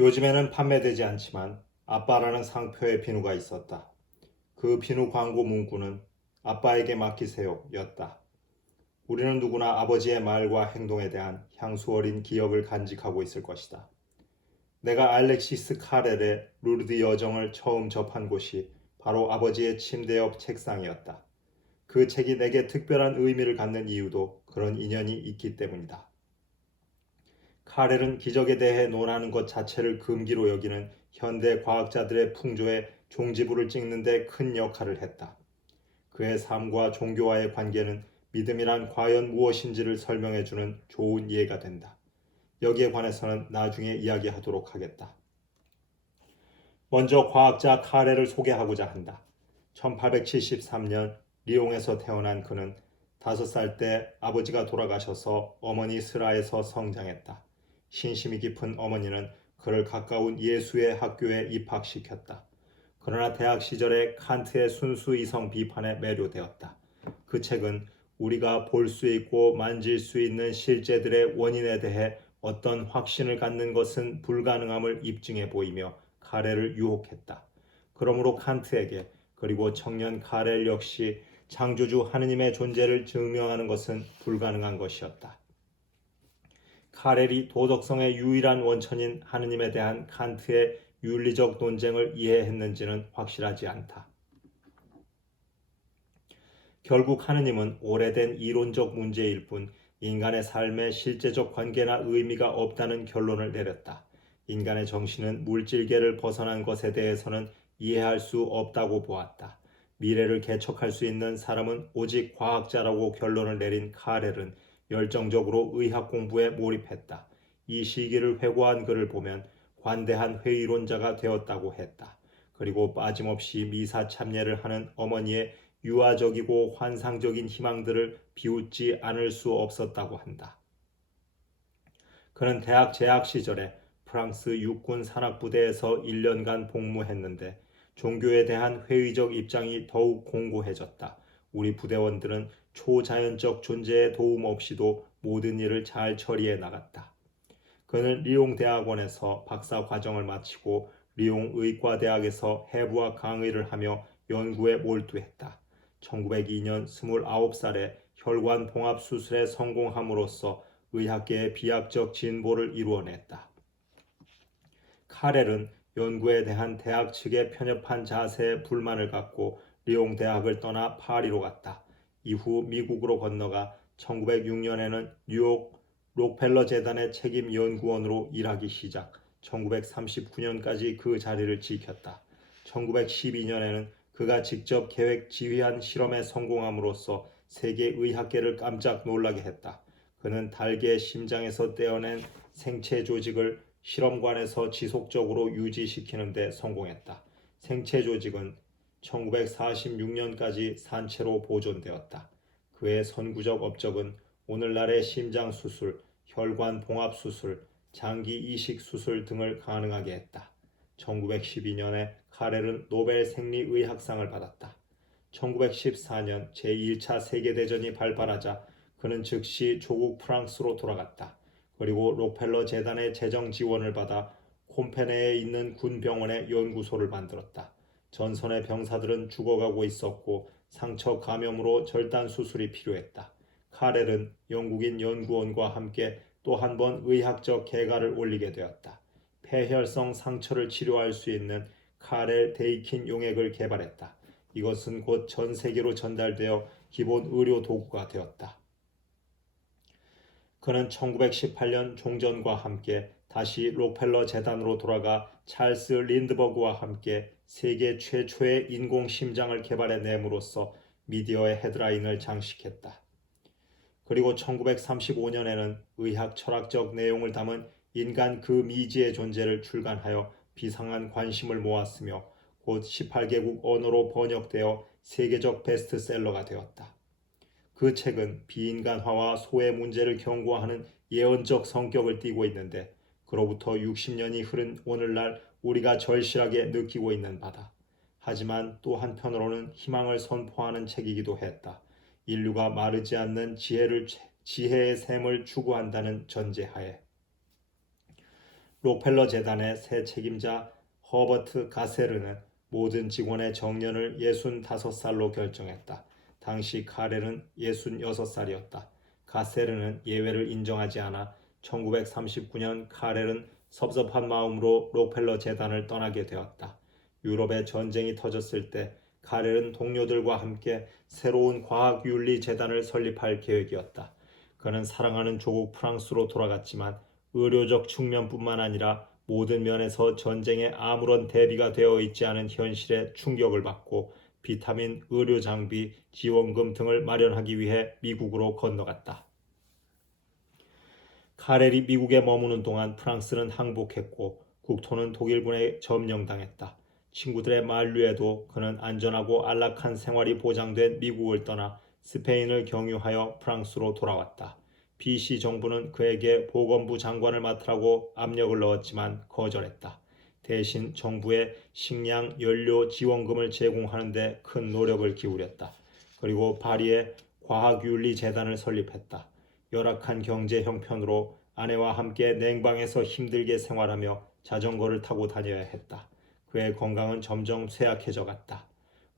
요즘에는 판매되지 않지만 아빠라는 상표의 비누가 있었다. 그 비누 광고 문구는 아빠에게 맡기세요 였다. 우리는 누구나 아버지의 말과 행동에 대한 향수 어린 기억을 간직하고 있을 것이다. 내가 알렉시스 카렐의 루르드 여정을 처음 접한 곳이 바로 아버지의 침대 옆 책상이었다. 그 책이 내게 특별한 의미를 갖는 이유도 그런 인연이 있기 때문이다. 카렐은 기적에 대해 논하는 것 자체를 금기로 여기는 현대 과학자들의 풍조에 종지부를 찍는 데 큰 역할을 했다. 그의 삶과 종교와의 관계는 믿음이란 과연 무엇인지를 설명해주는 좋은 예가 된다. 여기에 관해서는 나중에 이야기하도록 하겠다. 먼저 과학자 카렐을 소개하고자 한다. 1873년 리옹에서 태어난 그는 5살 때 아버지가 돌아가셔서 어머니 슬하에서 성장했다. 신심이 깊은 어머니는 그를 가까운 예수의 학교에 입학시켰다. 그러나 대학 시절에 칸트의 순수 이성 비판에 매료되었다. 그 책은 우리가 볼 수 있고 만질 수 있는 실제들의 원인에 대해 어떤 확신을 갖는 것은 불가능함을 입증해 보이며 카렐을 유혹했다. 그러므로 칸트에게 그리고 청년 카렐 역시 창조주 하느님의 존재를 증명하는 것은 불가능한 것이었다. 카렐이 도덕성의 유일한 원천인 하느님에 대한 칸트의 윤리적 논쟁을 이해했는지는 확실하지 않다. 결국 하느님은 오래된 이론적 문제일 뿐 인간의 삶에 실제적 관계나 의미가 없다는 결론을 내렸다. 인간의 정신은 물질계를 벗어난 것에 대해서는 이해할 수 없다고 보았다. 미래를 개척할 수 있는 사람은 오직 과학자라고 결론을 내린 카렐은 열정적으로 의학 공부에 몰입했다. 이 시기를 회고한 글을 보면 관대한 회의론자가 되었다고 했다. 그리고 빠짐없이 미사 참여를 하는 어머니의 유아적이고 환상적인 희망들을 비웃지 않을 수 없었다고 한다. 그는 대학 재학 시절에 프랑스 육군 산악부대에서 1년간 복무했는데 종교에 대한 회의적 입장이 더욱 공고해졌다. 우리 부대원들은 초자연적 존재의 도움 없이도 모든 일을 잘 처리해 나갔다. 그는 리옹 대학원에서 박사 과정을 마치고 리옹 의과대학에서 해부학 강의를 하며 연구에 몰두했다. 1902년 29살에 혈관 봉합 수술에 성공함으로써 의학계의 비약적 진보를 이루어냈다. 카렐은 연구에 대한 대학 측의 편협한 자세에 불만을 갖고 리옹 대학을 떠나 파리로 갔다. 이후 미국으로 건너가 1906년에는 뉴욕 록펠러 재단의 책임 연구원으로 일하기 시작, 1939년까지 그 자리를 지켰다. 1912년에는 그가 직접 계획 지휘한 실험에 성공함으로써 세계 의학계를 깜짝 놀라게 했다. 그는 닭의 심장에서 떼어낸 생체 조직을 실험관에서 지속적으로 유지시키는 데 성공했다. 생체 조직은 1946년까지 산채로 보존되었다. 그의 선구적 업적은 오늘날의 심장 수술, 혈관 봉합 수술, 장기 이식 수술 등을 가능하게 했다. 1912년에 카렐은 노벨 생리의학상을 받았다. 1914년 제1차 세계대전이 발발하자 그는 즉시 조국 프랑스로 돌아갔다. 그리고 록펠러 재단의 재정 지원을 받아 콤페네에 있는 군병원의 연구소를 만들었다. 전선의 병사들은 죽어가고 있었고 상처 감염으로 절단 수술이 필요했다. 카렐은 영국인 연구원과 함께 또 한 번 의학적 개가를 올리게 되었다. 폐혈성 상처를 치료할 수 있는 카렐 데이킨 용액을 개발했다. 이것은 곧 전 세계로 전달되어 기본 의료 도구가 되었다. 그는 1918년 종전과 함께 다시 록펠러 재단으로 돌아가 찰스 린드버그와 함께 세계 최초의 인공 심장을 개발해냄으로써 미디어의 헤드라인을 장식했다. 그리고 1935년에는 의학 철학적 내용을 담은 인간 그 미지의 존재를 출간하여 비상한 관심을 모았으며 곧 18개국 언어로 번역되어 세계적 베스트셀러가 되었다. 그 책은 비인간화와 소외 문제를 경고하는 예언적 성격을 띠고 있는데 그로부터 60년이 흐른 오늘날 우리가 절실하게 느끼고 있는 바다. 하지만 또 한편으로는 희망을 선포하는 책이기도 했다. 인류가 마르지 않는 지혜의 샘을 추구한다는 전제하에. 록펠러 재단의 새 책임자 허버트 가세르는 모든 직원의 정년을 65살로 결정했다. 당시 카렐은 66살이었다. 가세르는 예외를 인정하지 않아 1939년 카렐은 섭섭한 마음으로 록펠러 재단을 떠나게 되었다. 유럽에 전쟁이 터졌을 때 카렐은 동료들과 함께 새로운 과학윤리 재단을 설립할 계획이었다. 그는 사랑하는 조국 프랑스로 돌아갔지만 의료적 측면뿐만 아니라 모든 면에서 전쟁에 아무런 대비가 되어 있지 않은 현실에 충격을 받고 비타민, 의료 장비, 지원금 등을 마련하기 위해 미국으로 건너갔다. 카렐이 미국에 머무는 동안 프랑스는 항복했고 국토는 독일군에 점령당했다. 친구들의 만류에도 그는 안전하고 안락한 생활이 보장된 미국을 떠나 스페인을 경유하여 프랑스로 돌아왔다. BC 정부는 그에게 보건부 장관을 맡으라고 압력을 넣었지만 거절했다. 대신 정부에 식량, 연료 지원금을 제공하는 데 큰 노력을 기울였다. 그리고 파리에 과학윤리재단을 설립했다. 열악한 경제 형편으로 아내와 함께 냉방에서 힘들게 생활하며 자전거를 타고 다녀야 했다. 그의 건강은 점점 쇠약해져 갔다.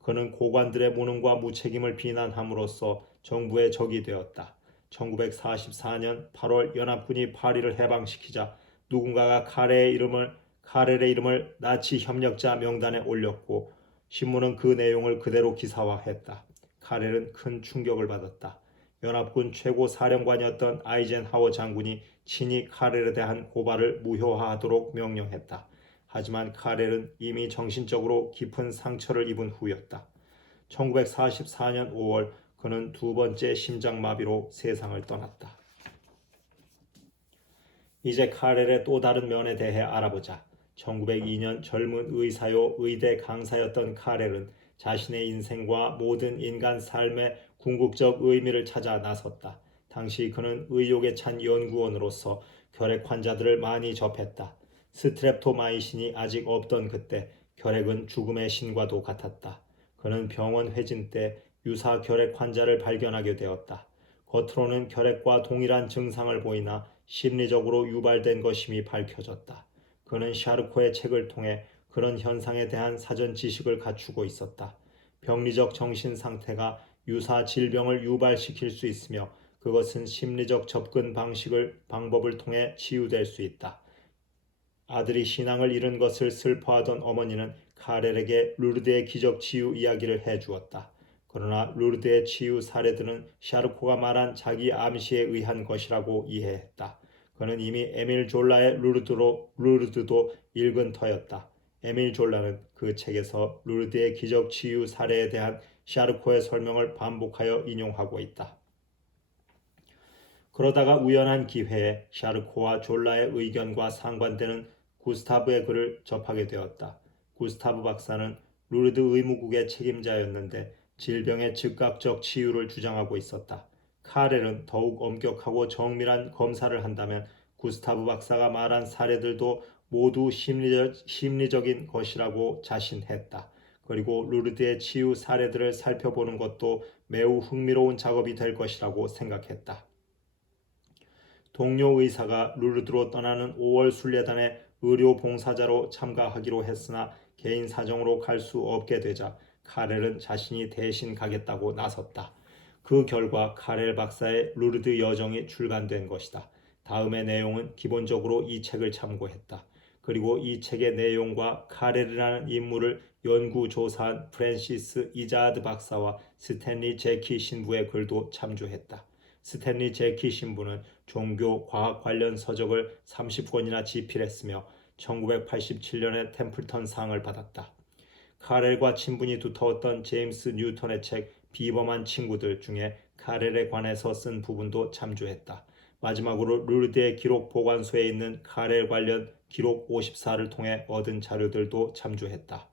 그는 고관들의 무능과 무책임을 비난함으로써 정부의 적이 되었다. 1944년 8월 연합군이 파리를 해방시키자 누군가가 카렐의 이름을 나치 협력자 명단에 올렸고 신문은 그 내용을 그대로 기사화했다. 카렐은 큰 충격을 받았다. 연합군 최고 사령관이었던 아이젠하워 장군이 친히 카렐에 대한 고발을 무효화하도록 명령했다. 하지만 카렐은 이미 정신적으로 깊은 상처를 입은 후였다. 1944년 5월 그는 두 번째 심장마비로 세상을 떠났다. 이제 카렐의 또 다른 면에 대해 알아보자. 1902년 젊은 의사요 의대 강사였던 카렐은 자신의 인생과 모든 인간 삶의 궁극적 의미를 찾아 나섰다. 당시 그는 의욕에 찬 연구원으로서 결핵 환자들을 많이 접했다. 스트랩토마이신이 아직 없던 그때 결핵은 죽음의 신과도 같았다. 그는 병원 회진 때 유사 결핵 환자를 발견하게 되었다. 겉으로는 결핵과 동일한 증상을 보이나 심리적으로 유발된 것임이 밝혀졌다. 그는 샤르코의 책을 통해 그런 현상에 대한 사전 지식을 갖추고 있었다. 병리적 정신 상태가 유사 질병을 유발시킬 수 있으며 그것은 심리적 접근 방법을 통해 치유될 수 있다. 아들이 신앙을 잃은 것을 슬퍼하던 어머니는 카렐에게 루르드의 기적 치유 이야기를 해주었다. 그러나 루르드의 치유 사례들은 샤르코가 말한 자기 암시에 의한 것이라고 이해했다. 그는 이미 에밀 졸라의 루르드도 읽은 터였다. 에밀 졸라는 그 책에서 루르드의 기적 치유 사례에 대한 샤르코의 설명을 반복하여 인용하고 있다. 그러다가 우연한 기회에 샤르코와 졸라의 의견과 상반되는 구스타브의 글을 접하게 되었다. 구스타브 박사는 루르드 의무국의 책임자였는데 질병의 즉각적 치유를 주장하고 있었다. 카렐은 더욱 엄격하고 정밀한 검사를 한다면 구스타브 박사가 말한 사례들도 모두 심리적인 것이라고 자신했다. 그리고 루르드의 치유 사례들을 살펴보는 것도 매우 흥미로운 작업이 될 것이라고 생각했다. 동료 의사가 루르드로 떠나는 5월 순례단에 의료 봉사자로 참가하기로 했으나 개인 사정으로 갈 수 없게 되자 카렐은 자신이 대신 가겠다고 나섰다. 그 결과 카렐 박사의 루르드 여정이 출간된 것이다. 다음의 내용은 기본적으로 이 책을 참고했다. 그리고 이 책의 내용과 카렐이라는 인물을 연구조사한 프랜시스 이자드 박사와 스탠리 제키 신부의 글도 참조했다. 스탠리 제키 신부는 종교, 과학 관련 서적을 30권이나 집필했으며 1987년에 템플턴 상을 받았다. 카렐과 친분이 두터웠던 제임스 뉴턴의 책 비범한 친구들 중에 카렐에 관해서 쓴 부분도 참조했다. 마지막으로 루르드의 기록 보관소에 있는 카렐 관련 기록 54를 통해 얻은 자료들도 참조했다.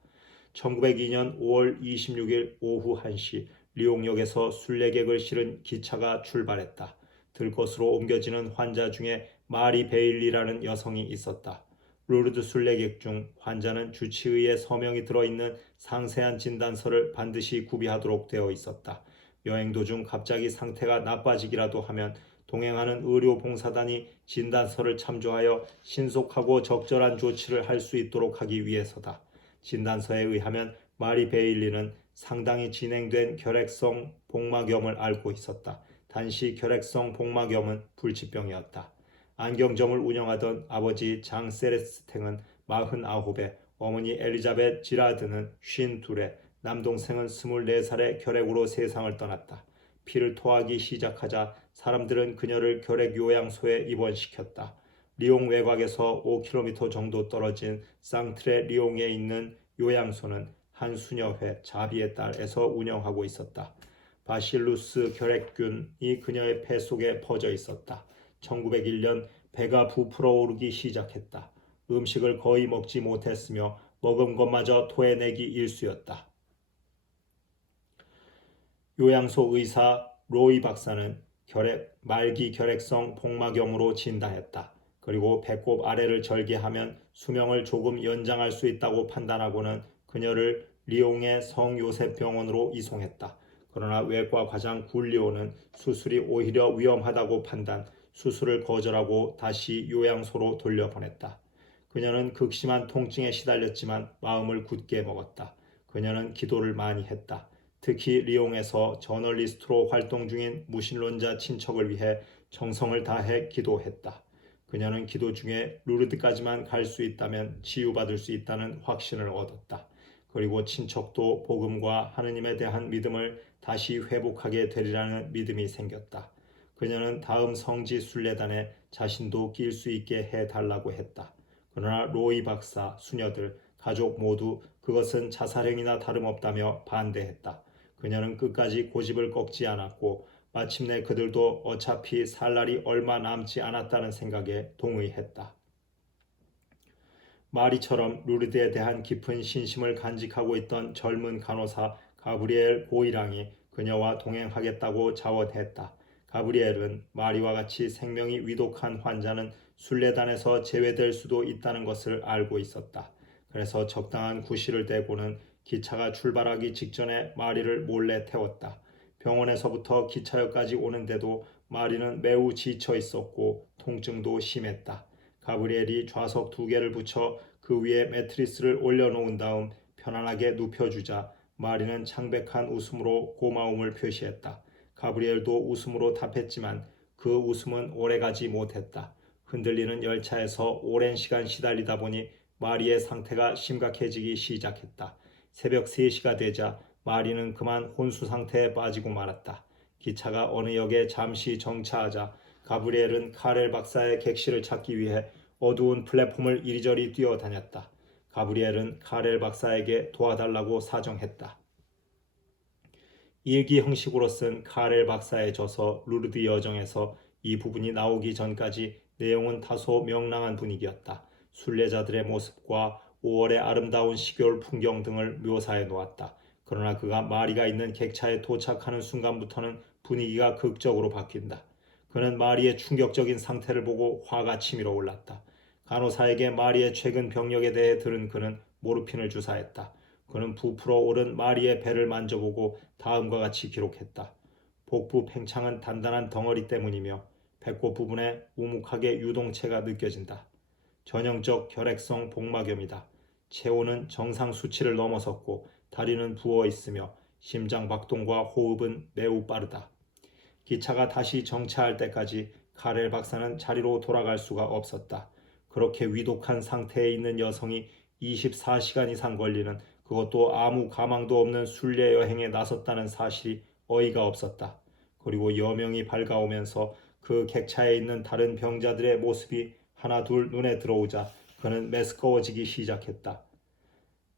1902년 5월 26일 오후 1시 리옹역에서 순례객을 실은 기차가 출발했다. 들것으로 옮겨지는 환자 중에 마리 베일리라는 여성이 있었다. 루르드 순례객 중 환자는 주치의의 서명이 들어있는 상세한 진단서를 반드시 구비하도록 되어 있었다. 여행 도중 갑자기 상태가 나빠지기라도 하면 동행하는 의료봉사단이 진단서를 참조하여 신속하고 적절한 조치를 할 수 있도록 하기 위해서다. 진단서에 의하면 마리 베일리는 상당히 진행된 결핵성 복막염을 앓고 있었다. 단시 결핵성 복막염은 불치병이었다. 안경점을 운영하던 아버지 장 세레스탱은 49에, 어머니 엘리자벳 지라드는 52에, 남동생은 24살에 결핵으로 세상을 떠났다. 피를 토하기 시작하자 사람들은 그녀를 결핵 요양소에 입원시켰다. 리옹 외곽에서 5km 정도 떨어진 상트레 리옹에 있는 요양소는 한 수녀회 자비의 딸에서 운영하고 있었다. 바실루스 결핵균이 그녀의 폐 속에 퍼져 있었다. 1901년 배가 부풀어 오르기 시작했다. 음식을 거의 먹지 못했으며 먹은 것마저 토해내기 일쑤였다. 요양소 의사 로이 박사는 말기 결핵성 복막염으로 진단했다. 그리고 배꼽 아래를 절개하면 수명을 조금 연장할 수 있다고 판단하고는 그녀를 리옹의 성요셉병원으로 이송했다. 그러나 외과 과장 굴리오는 수술이 오히려 위험하다고 판단, 수술을 거절하고 다시 요양소로 돌려보냈다. 그녀는 극심한 통증에 시달렸지만 마음을 굳게 먹었다. 그녀는 기도를 많이 했다. 특히 리옹에서 저널리스트로 활동 중인 무신론자 친척을 위해 정성을 다해 기도했다. 그녀는 기도 중에 루르드까지만 갈 수 있다면 치유받을 수 있다는 확신을 얻었다. 그리고 친척도 복음과 하느님에 대한 믿음을 다시 회복하게 되리라는 믿음이 생겼다. 그녀는 다음 성지 순례단에 자신도 낄 수 있게 해달라고 했다. 그러나 로이 박사, 수녀들, 가족 모두 그것은 자살행위나 다름없다며 반대했다. 그녀는 끝까지 고집을 꺾지 않았고 마침내 그들도 어차피 살 날이 얼마 남지 않았다는 생각에 동의했다. 마리처럼 루르드에 대한 깊은 신심을 간직하고 있던 젊은 간호사 가브리엘 고이랑이 그녀와 동행하겠다고 자원했다. 가브리엘은 마리와 같이 생명이 위독한 환자는 순례단에서 제외될 수도 있다는 것을 알고 있었다. 그래서 적당한 구실을 대고는 기차가 출발하기 직전에 마리를 몰래 태웠다. 병원에서부터 기차역까지 오는데도 마리는 매우 지쳐 있었고 통증도 심했다. 가브리엘이 좌석 2개를 붙여 그 위에 매트리스를 올려놓은 다음 편안하게 눕혀주자 마리는 창백한 웃음으로 고마움을 표시했다. 가브리엘도 웃음으로 답했지만 그 웃음은 오래가지 못했다. 흔들리는 열차에서 오랜 시간 시달리다 보니 마리의 상태가 심각해지기 시작했다. 새벽 3시가 되자 마리는 그만 혼수 상태에 빠지고 말았다. 기차가 어느 역에 잠시 정차하자 가브리엘은 카렐 박사의 객실을 찾기 위해 어두운 플랫폼을 이리저리 뛰어다녔다. 가브리엘은 카렐 박사에게 도와달라고 사정했다. 일기 형식으로 쓴 카렐 박사의 저서 루르드 여정에서 이 부분이 나오기 전까지 내용은 다소 명랑한 분위기였다. 순례자들의 모습과 5월의 아름다운 시골 풍경 등을 묘사해 놓았다. 그러나 그가 마리가 있는 객차에 도착하는 순간부터는 분위기가 극적으로 바뀐다. 그는 마리의 충격적인 상태를 보고 화가 치밀어 올랐다. 간호사에게 마리의 최근 병력에 대해 들은 그는 모르핀을 주사했다. 그는 부풀어 오른 마리의 배를 만져보고 다음과 같이 기록했다. 복부 팽창은 단단한 덩어리 때문이며 배꼽 부분에 우묵하게 유동체가 느껴진다. 전형적 결핵성 복막염이다. 체온은 정상 수치를 넘어섰고 다리는 부어 있으며 심장 박동과 호흡은 매우 빠르다. 기차가 다시 정차할 때까지 카렐 박사는 자리로 돌아갈 수가 없었다. 그렇게 위독한 상태에 있는 여성이 24시간 이상 걸리는, 그것도 아무 가망도 없는 순례 여행에 나섰다는 사실이 어이가 없었다. 그리고 여명이 밝아오면서 그 객차에 있는 다른 병자들의 모습이 하나 둘 눈에 들어오자 그는 메스꺼워지기 시작했다.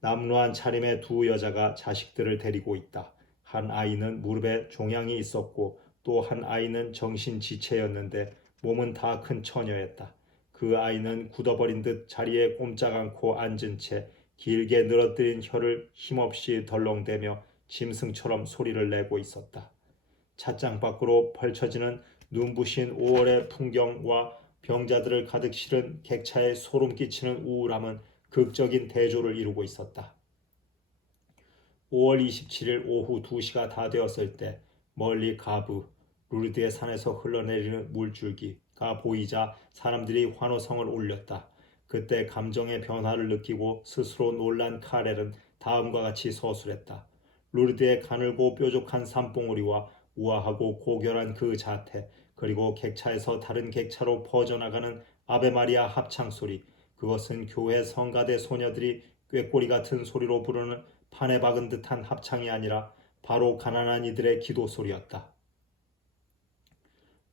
남루한 차림의 두 여자가 자식들을 데리고 있다. 한 아이는 무릎에 종양이 있었고 또 한 아이는 정신지체였는데 몸은 다 큰 처녀였다. 그 아이는 굳어버린 듯 자리에 꼼짝 않고 앉은 채 길게 늘어뜨린 혀를 힘없이 덜렁대며 짐승처럼 소리를 내고 있었다. 찻장 밖으로 펼쳐지는 눈부신 5월의 풍경과 병자들을 가득 실은 객차에 소름 끼치는 우울함은 극적인 대조를 이루고 있었다. 5월 27일 오후 2시가 다 되었을 때 멀리 가브, 루르드의 산에서 흘러내리는 물줄기가 보이자 사람들이 환호성을 울렸다. 그때 감정의 변화를 느끼고 스스로 놀란 카렐은 다음과 같이 서술했다. 루르드의 가늘고 뾰족한 산봉우리와 우아하고 고결한 그 자태, 그리고 객차에서 다른 객차로 퍼져나가는 아베 마리아 합창소리, 그것은 교회 성가대 소녀들이 꾀꼬리 같은 소리로 부르는 판에 박은 듯한 합창이 아니라 바로 가난한 이들의 기도 소리였다.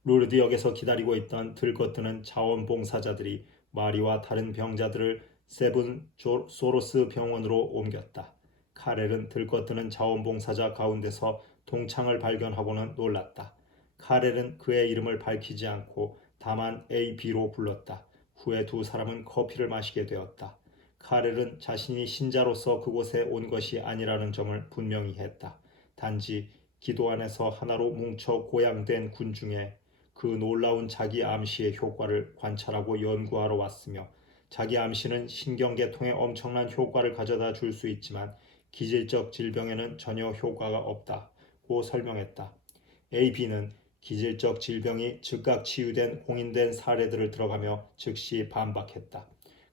루르드역에서 기다리고 있던 들것드는 자원봉사자들이 마리와 다른 병자들을 세븐 소로스 병원으로 옮겼다. 카렐은 들것드는 자원봉사자 가운데서 동창을 발견하고는 놀랐다. 카렐은 그의 이름을 밝히지 않고 다만 AB로 불렀다. 후에 두 사람은 커피를 마시게 되었다. 카렐은 자신이 신자로서 그곳에 온 것이 아니라는 점을 분명히 했다. 단지 기도 안에서 하나로 뭉쳐 고양된 군 중에 그 놀라운 자기 암시의 효과를 관찰하고 연구하러 왔으며, 자기 암시는 신경계통에 엄청난 효과를 가져다 줄 수 있지만 기질적 질병에는 전혀 효과가 없다고 설명했다. AB는 기질적 질병이 즉각 치유된 공인된 사례들을 들어가며 즉시 반박했다.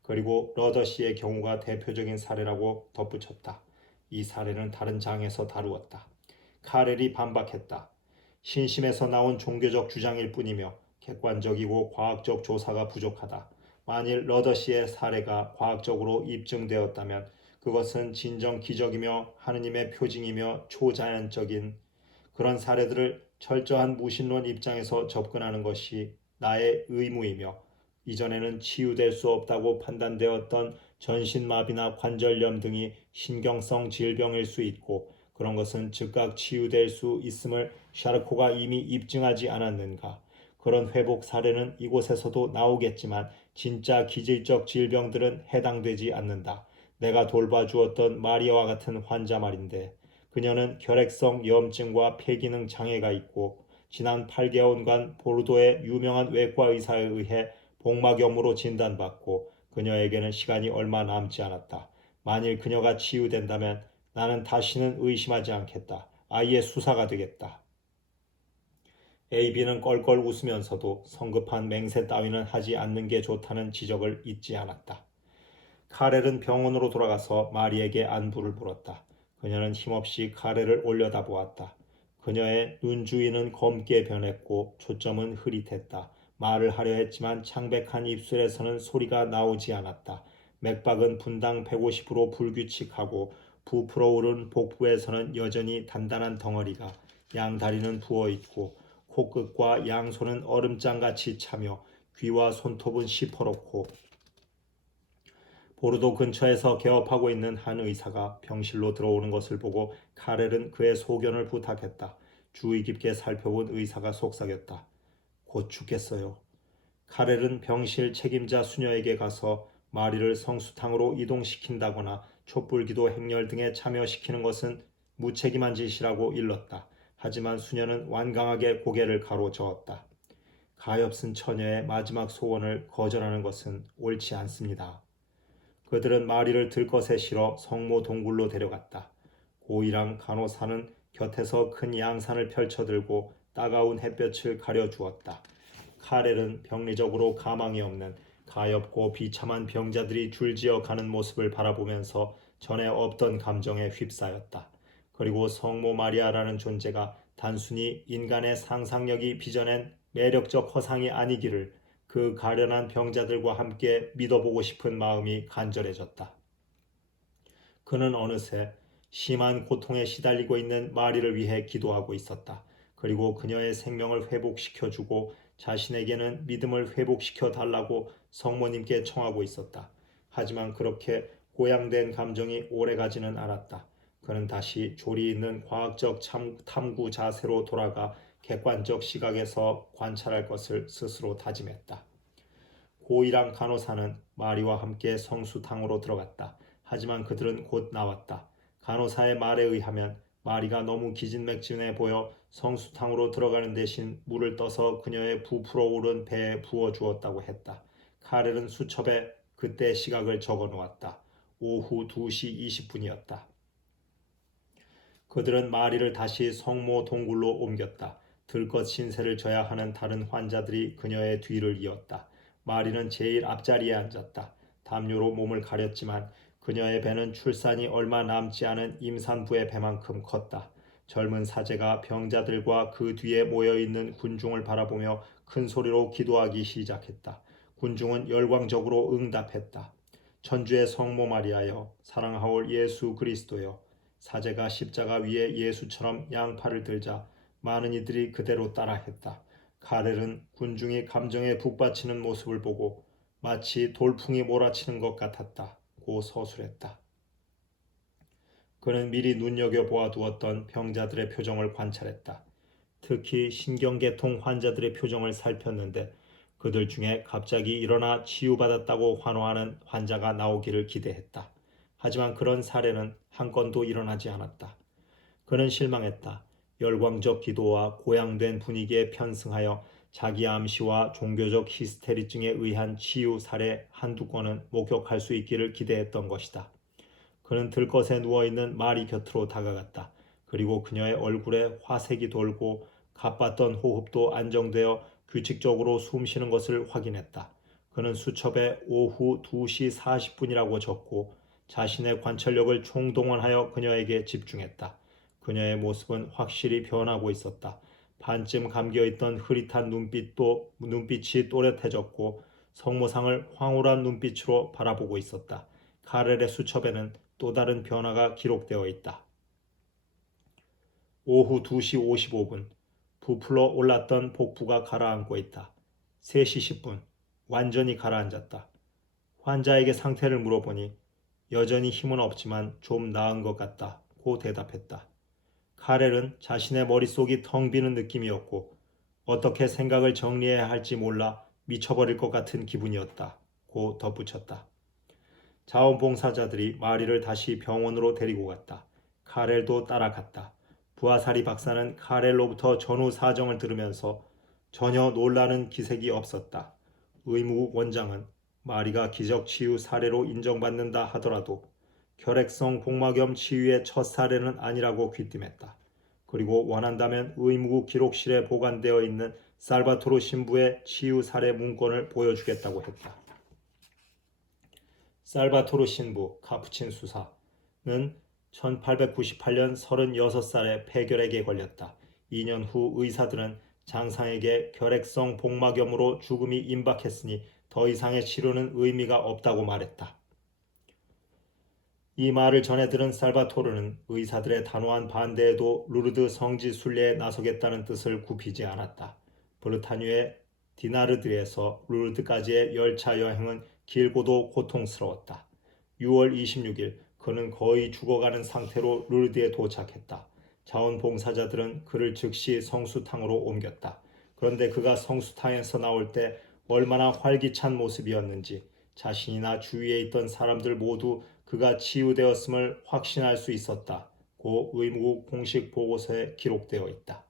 그리고 러더시의 경우가 대표적인 사례라고 덧붙였다. 이 사례는 다른 장에서 다루었다. 카렐이 반박했다. 신심에서 나온 종교적 주장일 뿐이며 객관적이고 과학적 조사가 부족하다. 만일 러더시의 사례가 과학적으로 입증되었다면 그것은 진정 기적이며 하느님의 표징이며 초자연적인 그런 사례들을 철저한 무신론 입장에서 접근하는 것이 나의 의무이며, 이전에는 치유될 수 없다고 판단되었던 전신마비나 관절염 등이 신경성 질병일 수 있고, 그런 것은 즉각 치유될 수 있음을 샤르코가 이미 입증하지 않았는가. 그런 회복 사례는 이곳에서도 나오겠지만 진짜 기질적 질병들은 해당되지 않는다. 내가 돌봐주었던 마리아와 같은 환자 말인데, 그녀는 결핵성 염증과 폐기능 장애가 있고 지난 8개월간 보르도의 유명한 외과 의사에 의해 복막염으로 진단받고 그녀에게는 시간이 얼마 남지 않았다. 만일 그녀가 치유된다면 나는 다시는 의심하지 않겠다. 아이의 수사가 되겠다. AB는 껄껄 웃으면서도 성급한 맹세 따위는 하지 않는 게 좋다는 지적을 잊지 않았다. 카렐은 병원으로 돌아가서 마리에게 안부를 물었다. 그녀는 힘없이 카렐을 올려다보았다. 그녀의 눈 주위는 검게 변했고 초점은 흐릿했다. 말을 하려 했지만 창백한 입술에서는 소리가 나오지 않았다. 맥박은 분당 150으로 불규칙하고 부풀어 오른 복부에서는 여전히 단단한 덩어리가, 양다리는 부어있고 코끝과 양손은 얼음장같이 차며 귀와 손톱은 시퍼렇고, 보르도 근처에서 개업하고 있는 한 의사가 병실로 들어오는 것을 보고 카렐은 그의 소견을 부탁했다. 주의 깊게 살펴본 의사가 속삭였다. 곧 죽겠어요. 카렐은 병실 책임자 수녀에게 가서 마리를 성수탕으로 이동시킨다거나 촛불기도 행렬 등에 참여시키는 것은 무책임한 짓이라고 일렀다. 하지만 수녀는 완강하게 고개를 가로저었다. 가엾은 처녀의 마지막 소원을 거절하는 것은 옳지 않습니다. 그들은 마리를 들것에 실어 성모 동굴로 데려갔다. 고이랑 간호사는 곁에서 큰 양산을 펼쳐들고 따가운 햇볕을 가려주었다. 카렐은 병리적으로 가망이 없는 가엾고 비참한 병자들이 줄지어 가는 모습을 바라보면서 전에 없던 감정에 휩싸였다. 그리고 성모 마리아라는 존재가 단순히 인간의 상상력이 빚어낸 매력적 허상이 아니기를 그 가련한 병자들과 함께 믿어보고 싶은 마음이 간절해졌다. 그는 어느새 심한 고통에 시달리고 있는 마리를 위해 기도하고 있었다. 그리고 그녀의 생명을 회복시켜주고 자신에게는 믿음을 회복시켜 달라고 성모님께 청하고 있었다. 하지만 그렇게 고양된 감정이 오래가지는 않았다. 그는 다시 조리 있는 과학적 탐구 자세로 돌아가 객관적 시각에서 관찰할 것을 스스로 다짐했다. 고이랑 간호사는 마리와 함께 성수탕으로 들어갔다. 하지만 그들은 곧 나왔다. 간호사의 말에 의하면 마리가 너무 기진맥진해 보여 성수탕으로 들어가는 대신 물을 떠서 그녀의 부풀어 오른 배에 부어 주었다고 했다. 카렐은 수첩에 그때 시각을 적어 놓았다. 오후 2시 20분이었다. 그들은 마리를 다시 성모 동굴로 옮겼다. 들것 신세를 져야 하는 다른 환자들이 그녀의 뒤를 이었다. 마리는 제일 앞자리에 앉았다. 담요로 몸을 가렸지만 그녀의 배는 출산이 얼마 남지 않은 임산부의 배만큼 컸다. 젊은 사제가 병자들과 그 뒤에 모여있는 군중을 바라보며 큰 소리로 기도하기 시작했다. 군중은 열광적으로 응답했다. 천주의 성모 마리아여, 사랑하올 예수 그리스도여. 사제가 십자가 위에 예수처럼 양팔을 들자 많은 이들이 그대로 따라했다. 가렐은 군중이 감정에 북받치는 모습을 보고 마치 돌풍이 몰아치는 것 같았다. 고 서술했다. 그는 미리 눈여겨보아 두었던 병자들의 표정을 관찰했다. 특히 신경계통 환자들의 표정을 살폈는데 그들 중에 갑자기 일어나 치유받았다고 환호하는 환자가 나오기를 기대했다. 하지만 그런 사례는 한 건도 일어나지 않았다. 그는 실망했다. 열광적 기도와 고양된 분위기에 편승하여 자기 암시와 종교적 히스테리증에 의한 치유 사례 한두 건은 목격할 수 있기를 기대했던 것이다. 그는 들것에 누워있는 마리 곁으로 다가갔다. 그리고 그녀의 얼굴에 화색이 돌고 가빴던 호흡도 안정되어 규칙적으로 숨쉬는 것을 확인했다. 그는 수첩에 오후 2시 40분이라고 적고 자신의 관찰력을 총동원하여 그녀에게 집중했다. 그녀의 모습은 확실히 변하고 있었다. 반쯤 감겨있던 흐릿한 눈빛이 또렷해졌고 성모상을 황홀한 눈빛으로 바라보고 있었다. 카렐의 수첩에는 또 다른 변화가 기록되어 있다. 오후 2시 55분 부풀어 올랐던 복부가 가라앉고 있다. 3시 10분 완전히 가라앉았다. 환자에게 상태를 물어보니 여전히 힘은 없지만 좀 나은 것 같다 고 대답했다. 카렐은 자신의 머릿속이 텅 비는 느낌이었고 어떻게 생각을 정리해야 할지 몰라 미쳐버릴 것 같은 기분이었다 고 덧붙였다. 자원봉사자들이 마리를 다시 병원으로 데리고 갔다. 카렐도 따라갔다. 부하사리 박사는 카렐로부터 전후 사정을 들으면서 전혀 놀라는 기색이 없었다. 의무국 원장은 마리가 기적치유 사례로 인정받는다 하더라도 결핵성 복막염 치유의 첫 사례는 아니라고 귀띔했다. 그리고 원한다면 의무국 기록실에 보관되어 있는 살바토르 신부의 치유 사례 문건을 보여주겠다고 했다. 살바토르 신부 카푸친 수사는 1898년 36살에 폐결핵에 걸렸다. 2년 후 의사들은 장상에게 결핵성 복막염으로 죽음이 임박했으니 더 이상의 치료는 의미가 없다고 말했다. 이 말을 전해 들은 살바토르는 의사들의 단호한 반대에도 루르드 성지 순례에 나서겠다는 뜻을 굽히지 않았다. 브르타뉴의 디나르드에서 루르드까지의 열차 여행은 길고도 고통스러웠다. 6월 26일 그는 거의 죽어가는 상태로 루르드에 도착했다. 자원봉사자들은 그를 즉시 성수탕으로 옮겼다. 그런데 그가 성수탕에서 나올 때 얼마나 활기찬 모습이었는지 자신이나 주위에 있던 사람들 모두 그가 치유되었음을 확신할 수 있었다. 고 의무국 공식 보고서에 기록되어 있다.